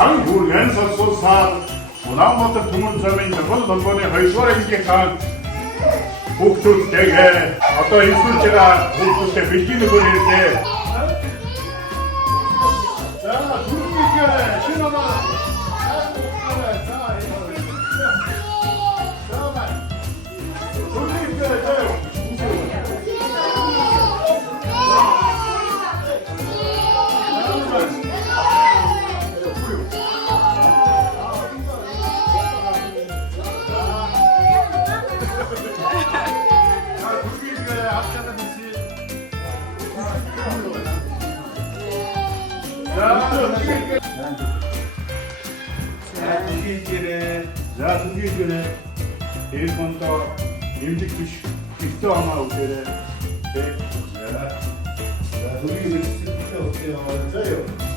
장구련서 소사 소나무부터 tum을 점에 저번 번번에 허이소라게 간 북두대게 어떤 일술제가 북두대 비키는 거릴 때 자, 둘기결에 신어봐 자, 두기결에 일본도 임직 비슷도 아마 오케래. 자, 두기결에 비슷도 어때요?